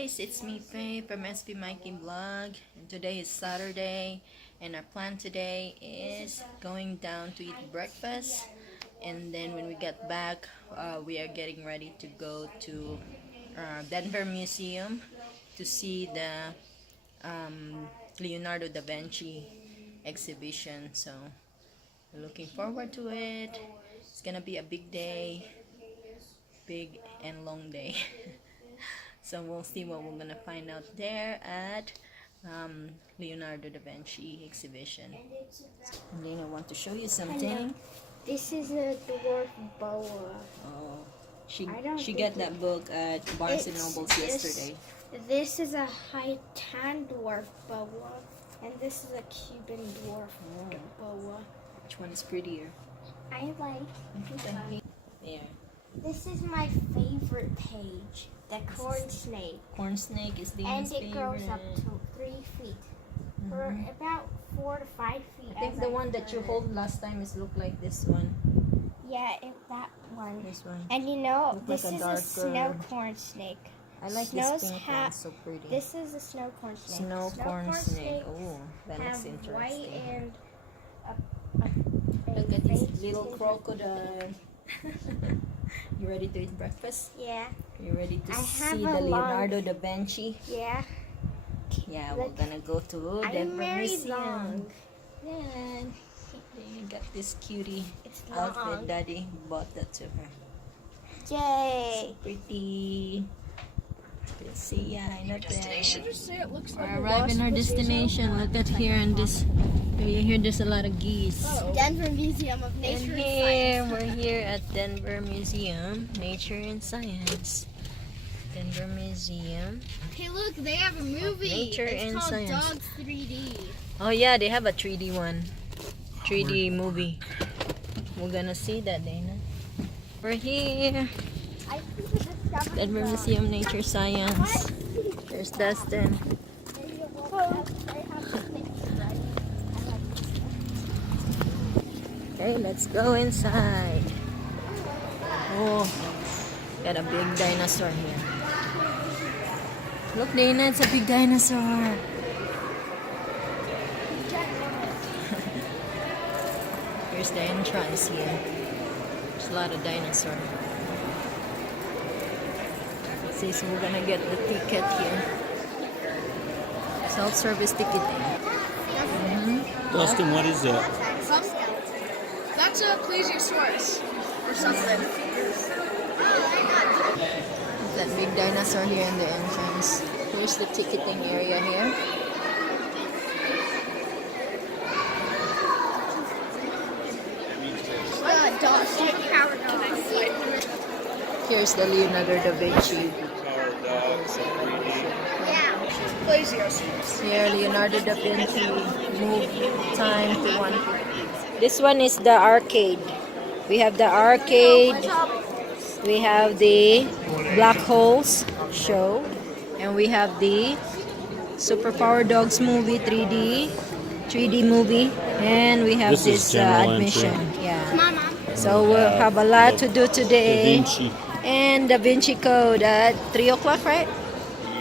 guys, it's me Faye from Fe&MikeVlog, and today is Saturday, and our plan today is going down to eat breakfast, and then when we get back, we are getting ready to go to Denver Museum to see the Leonardo da Vinci exhibition. So we're looking forward to it. It's gonna be a big day, big and long day. So we'll see what we're gonna find out there at Leonardo da Vinci exhibition. And then I want to show you something. This is a dwarf boa. Oh, she got that book at Barnes and Nobles yesterday. This is a high-tan dwarf boa, and this is a Cuban dwarf boa. Which one is prettier? I like this one. There. This is my favorite page. The corn snake. Corn snake is the And it grows up to 3 feet. For about 4 to 5 feet. I think the one that you hold last time is look like this one. Yeah, that one. This one. And you know, Look this like a is a darker- snow corn snake. I like Snows this pink one, so pretty. This is a snow corn snake. Snow corn snake. snakes Oh, that looks have white interesting. and Look at this little crocodile. You ready to eat breakfast? Yeah. You ready to I see have the a Leonardo da Vinci? Yeah. Yeah, we're Look, gonna go to I'm Denver very Museum. long. Yeah, you got this cutie It's outfit. long. Daddy bought that to her. Yay. Pretty. Good to see ya in the Destination. Just say it looks like We're arriving our destination. Look at here and this. You hear there's a lot of geese. Denver Museum of And Nature here, we're here at Denver Museum, Nature and Science. Denver Museum. Hey, look, they have a movie. Nature and Science. Dogs 3D. Oh yeah, they have a 3D one. 3D movie. We're gonna see that, Dana. We're here. Denver Museum, Nature, Science. There's Dustin. Okay, let's go inside. Oh, got a big dinosaur here. Look, Dana, it's a big dinosaur. Here's the entrance here. There's a lot of dinosaur. See, so we're gonna get the ticket here. Self-service ticketing. Dustin, what is that? That's a plesiosaurus or something. That big dinosaur here in the entrance. Here's the ticketing area here. Here's the Leonardo da Vinci. Plesiosaurus. Here, Leonardo da Vinci. Move time to one. This one is the arcade. We have the arcade. We have the black holes show, and we have the Super Power Dogs movie 3D movie, and we have this admission. Yeah. So we'll have a lot to do today. Da Vinci. And Da Vinci Code at 3 o'clock, right?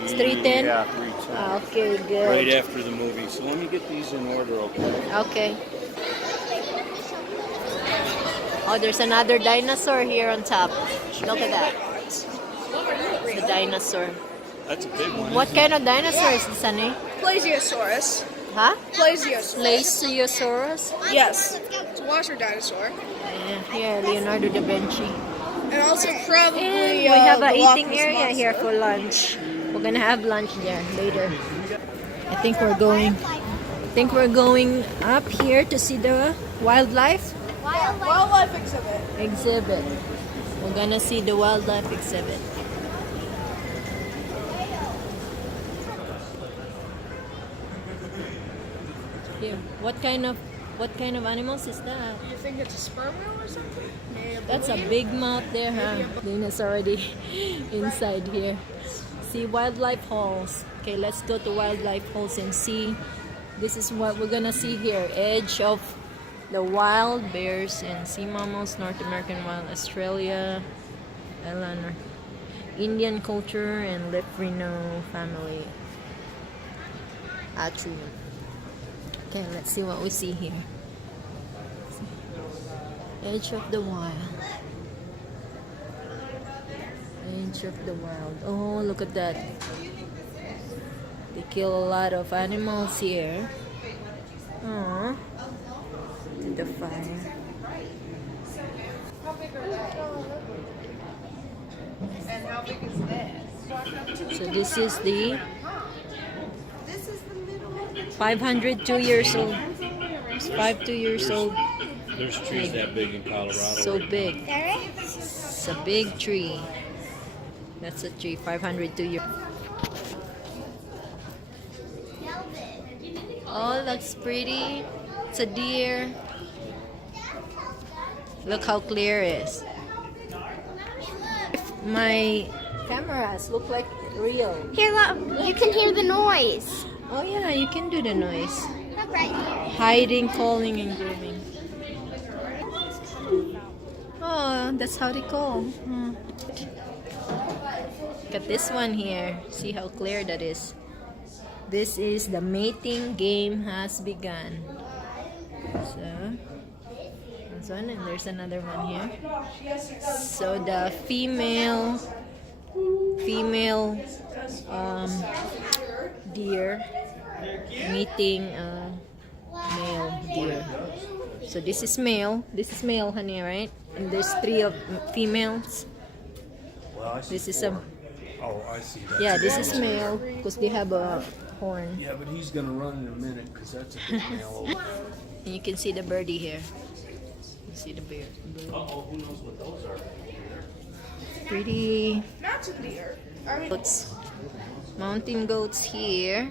It's 3:10. Yeah, 3:10. Okay, good. Right after the movie. So let me get these in order, okay? Okay. Oh, there's another dinosaur here on top. Look at that. The dinosaur. That's a big one. What kind of dinosaur is this, honey? Plesiosaurus. Huh? Plesiosaurus. Plesiosaurus? Yes. It's a washer dinosaur. Here, Leonardo da Vinci. And also probably And we have an the eating Loch Ness area Monster. here for lunch. We're gonna have lunch there later. I think we're going up here to see the wildlife Wildlife exhibit. We're gonna see the wildlife exhibit. Here, what kind of animals is that? You think it's a sperm whale or something? That's a big mouth there, huh? Dina's already inside here. See wildlife halls. Okay, let's go to wildlife halls and see. This is what we're gonna see here. Edge of the wild bears and sea mammals, North American wild, Australia, Indian culture and Leprino family atrium. Okay, let's see what we see here. Edge of the Wild. Edge of the Wild. Oh, look at that. They kill a lot of animals here. Aww. To the fire. And how big is this? So this is the 502 years old. It's 52 years old. There's trees that big in Colorado. So big. There is? It's a big tree. That's a tree, 502 years. Oh, that's pretty. It's a deer. Look how clear it is. My cameras look like real. Here, look. You can hear the noise. Oh yeah, you can do the noise. Look right here. Hiding, calling, and grooming. Oh, that's how they call. Hmm. Look at this one here. See how clear that is. This is the mating game has begun. So, this one, and there's another one here. So the female deer meeting male deer. So this is male, honey, right? And there's 3 of females. Well, I see This is a Oh, I see that. yeah, this is male because they have a horn. Yeah, but he's gonna run in a minute because that's a big male. And you can see the birdie here. You see the bird. Uh-oh, who knows what those are? Pretty Mountain deer. goats. Mountain goats here.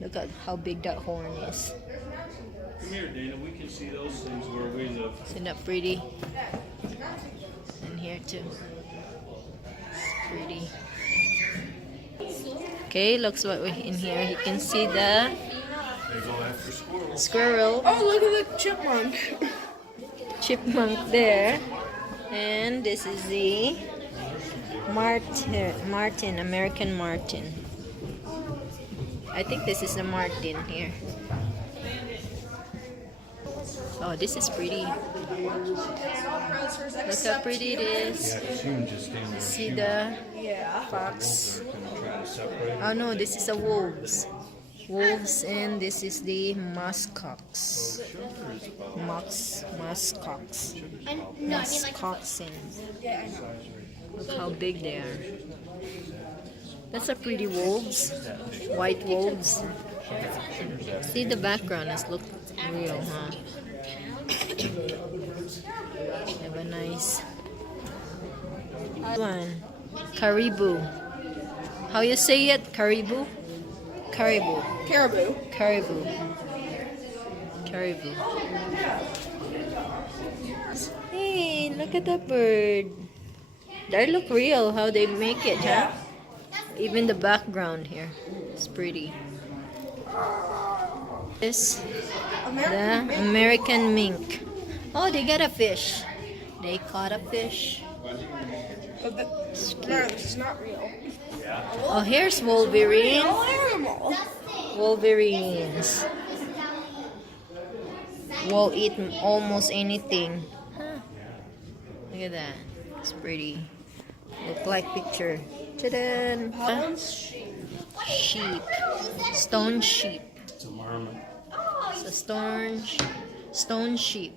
Look at how big that horn is. Come here, Dana. We can see those things where we live. Isn't that pretty? And here too. It's pretty. Okay, looks what we in here. You can see the They go after squirrels. squirrel, Oh, look at the chipmunk. chipmunk there, and this is the martin, American martin. I think this is the martin here. Oh, this is pretty. Look how pretty it is. Yeah, because you can just stand there. See the Yeah. fox. Gonna try to separate. Oh no, this is a wolves. Wolves, and this is the muskox. Muskox. Muskoxen. Look how big they are. That's a pretty wolves. White wolves. See the background is look real, huh? They have a nice one. Caribou. How you say it? Caribou? Caribou. Caribou. Caribou. Caribou. Hey, look at that bird. They look real how they make it, huh? Even the background here. It's pretty. This the American mink. Oh, they got a fish. They caught a fish. But no, this is not real. Oh, here's Wolverine. Real animal. Wolverines will eat almost anything. Huh. Look at that. It's pretty. Look like picture. Ta-da! Sheep. Stone sheep. It's a marmot. It's a stone sheep.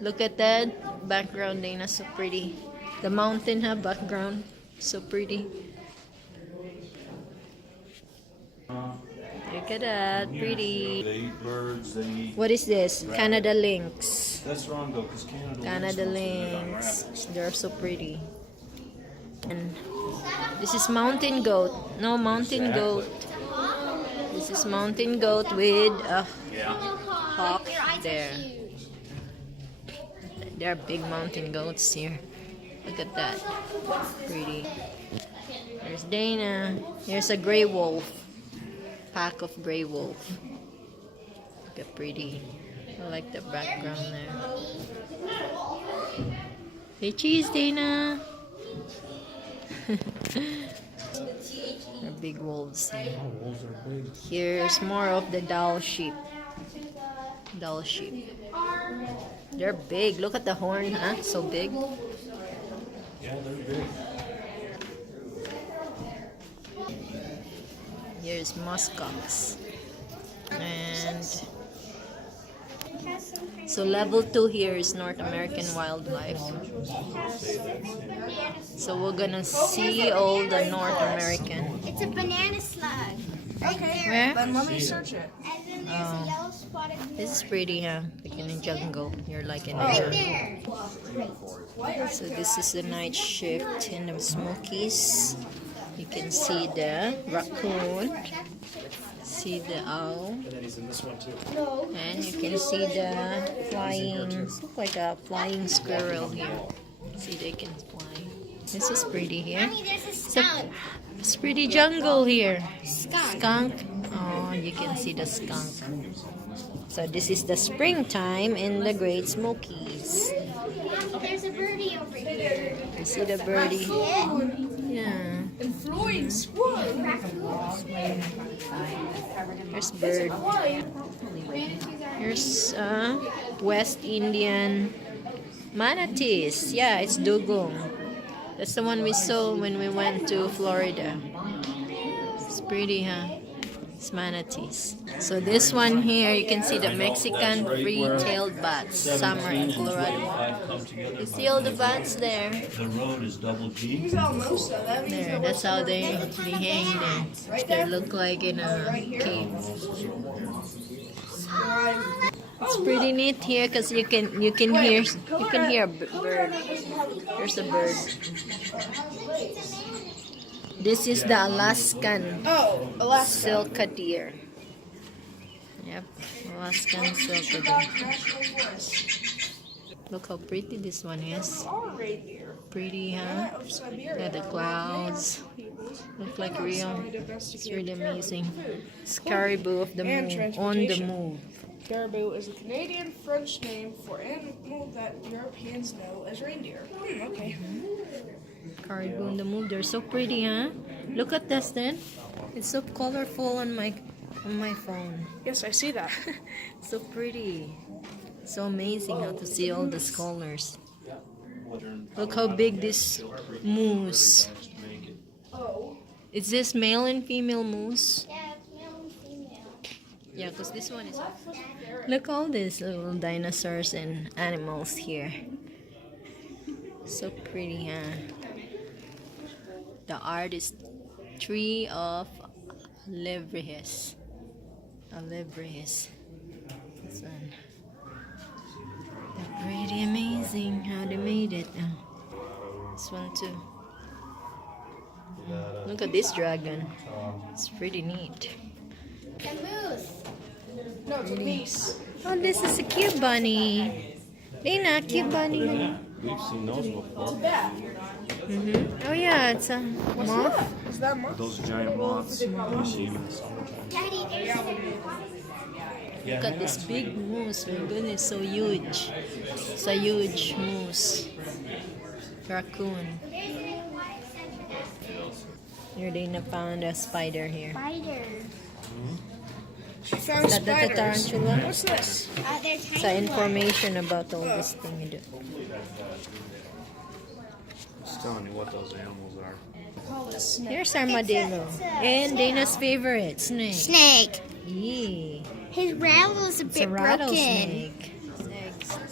Look at that background, Dana. So pretty. The mountain have background. So pretty. Look at that. Pretty. They eat birds. They eat. What is this? Canada lynx. That's wrong though, because Canada. Canada lynx. They're so pretty. And this is mountain goat. No, mountain goat. This is mountain goat with a hawk there. There are big mountain goats here. Look at that. Pretty. There's Dana. Here's a gray wolf. Pack of gray wolf. Look at pretty. I like the background there. Hey, cheese, Dana. They're big wolves here. Oh, wolves are big. Here's more of the Dall sheep. Dall sheep. They're big. Look at the horn, huh? So big. Yeah, they're big. Here's muskox. And so level 2 here is North American wildlife. So we're gonna see all the North American. It's a banana slug. Okay, Where? then let me search it. And then there's a yellow spotted This is pretty, huh? Like in a jungle. You're like in a right jungle. there. So this is the night shift in the Smokies. You can see the raccoon, see the owl, And then he's in this one too. and you can see the flying, look like a flying squirrel here. See, they can fly. This is pretty here. Mommy, there's a skunk. It's pretty jungle here. Skunk. Skunk. Oh, you can see the skunk. So this is the springtime in the Great Smokies. Mommy, there's a birdie over here. You see the birdie? Yeah. Influence. What? Here's bird. Here's West Indian manatees. Yeah, it's dugong. That's the one we saw when we went to Florida. It's pretty, huh? It's manatees. So this one here, you can see the Mexican free-tailed bats. Summer in Colorado. You see all the bats there? The road is double G. There, that's how they behave there. They look like in a cave. It's pretty neat here because you can hear a bird. There's a bird. This is the Alaskan Oh, Alaska. silka deer. Yep, Alaskan silka deer. Look how pretty this one is. Pretty, huh? Yeah, the clouds look like real. It's really amazing. It's caribou of the And moon, on the transportation. move. Caribou is a Canadian French name for animal that Europeans know as reindeer. Okay. Caribou on the move. They're so pretty, huh? Look at this then. It's so colorful on my phone. Yes, I see that. So pretty. So amazing how to see all these colors. Look how big this moose. Is this male and female moose? Yeah, it's male and female. Yeah, because this one is... Look all these little dinosaurs and animals here. So pretty, huh? The art is Tree of Levrehes. A Levrehes. This one. They're pretty amazing how they made it. This one too. Look at this dragon. It's pretty neat. The moose. No, it's a meese. Oh, this is a cute bunny. Dana, cute bunny. We've seen those before. Oh yeah, it's a moth. Is that moth? Those giant moths. You see them in the summertime. Daddy, there's Look at this big moose. My goodness, so huge. It's a huge moose. Raccoon. Here, Dana found a spider here. spider. She found Is that the spiders. tarantula? What's this? They're It's tiny information about all this thing you do. It's telling you what those animals are. Here's armadillo. And Dana's favorite, snake. Snake. Yee. His rattle is a It's a bit broken. rattlesnake.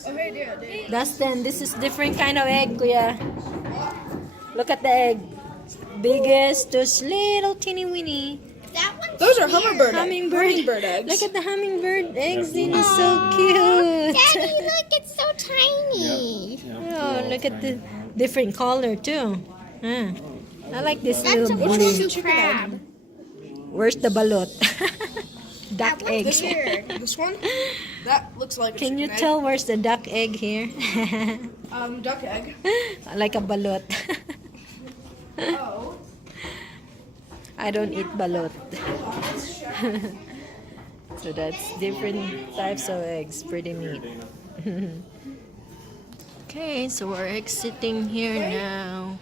Okay, dude. Dustin, this is different kind of egg, kuya. Look at the egg. Biggest to little teeny weeny. That one's Those are weird. hummingbird Hummingbird. eggs. Look at the hummingbird eggs. Dina's so cute. Daddy, look, it's so tiny. Oh, look at the different color too. Huh. I like this That's a little blue. horseshoe crab. Where's the balot? That Duck one's egg. This weird. one? This one? That looks like a Can you chicken tell where's the duck egg here? egg. Duck egg. Like a balot. Oh. I don't eat balot. So that's different types of eggs. Pretty neat. Okay, so we're exiting here now.